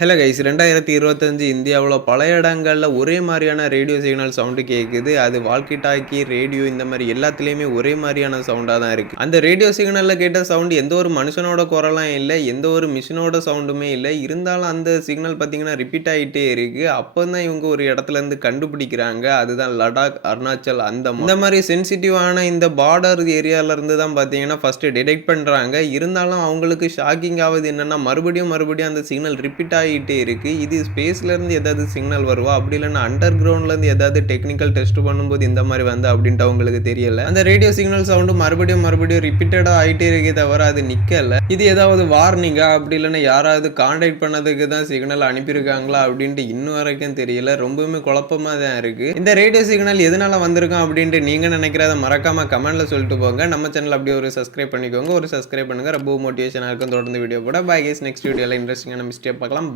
Hello guys 2025 இந்தியாவுல பல இடங்கள்ல ஒரே மாரியான ரேடியோ சிக்னல் சவுண்ட் கேட்குது. அது வால்கி டாக்கி, ரேடியோ இந்த மாரி எல்லாத்துலயுமே ஒரே மாரியான சவுண்டா தான் இருக்கு. அந்த ரேடியோ சிக்னல்ல கேட்ட சவுண்ட் எந்த ஒரு மனுஷனோட குரலும் இல்ல, எந்த ஒரு மிஷினோட சவுண்டுமே இல்ல. இருந்தாலும் அந்த சிக்னல் பார்த்தீங்கன்னா ரிப்பீட் ஆயிட்டே இருக்கு. அப்பதான் இவங்க ஒரு இடத்துல இருந்து கண்டுபிடிக்கிறாங்க. அதுதான் லடாக், அருணாச்சல் இந்த மாரி சென்சிட்டிவான இந்த பார்டர் ஏரியால இருந்து தான் பார்த்தீங்கன்னா ஃபர்ஸ்ட் டிடெக்ட் பண்றாங்க. இருந்தாலும் அவங்களுக்கு ஷாக்கிங் ஆவது என்னன்னா மறுபடியும் அந்த சிக்னல் ரிப்பீட் ஆயிட்டே இருக்கு. இது ஸ்பேஸ்ல இருந்து ஏதாவது சிக்னல் வருவா? அப்படி இல்லன்னா அண்டர் கிரவுண்ட்ல இருந்து ஏதாவது டெக்னிக்கல் டெஸ்ட் பண்ணும்போது இந்த மாரி வந்து அப்படின்ட்டு அவங்களுக்கு தெரியல. அந்த ரேடியோ சிக்னல் சவுண்ட் மறுபடியும் ரிப்பீட்டடா ஆயிட்டே இருக்கே தவிர அது நிக்கல. இது ஏதாவது வார்னிங்கா? அப்படி இல்லன்னா யாராவது கான்டாக்ட் பண்ணதுக்கு தான் சிக்னல் அனுப்பியிருக்காங்களா? அப்படின்ட்டு இன்னும் வரைக்கும் தெரியல. ரொம்பவுமே குழப்பமா தான் இருக்கு. இந்த ரேடியோ சிக்னல் எதனால வந்திருக்கும் அப்படின்ட்டு நீங்க நினைக்கிறத மறக்காம கமெண்ட்ல சொல்லிட்டு போங்க. நம்ம சேனல் அப்படியே ஒரு சப்ஸ்கிரைப் பண்ணிக்கோங்க. ஒரு சப்ஸ்கிரைப் பண்ணுங்க. ரொம்ப மோட்டிவேஷனா இருக்கும். தொடர்ந்து வீடியோ போட. பை கைஸ், நெக்ஸ்ட் வீடியோல இன்ட்ரெஸ்டிங்கான மிஸ்டேக் பார்க்கலாம்.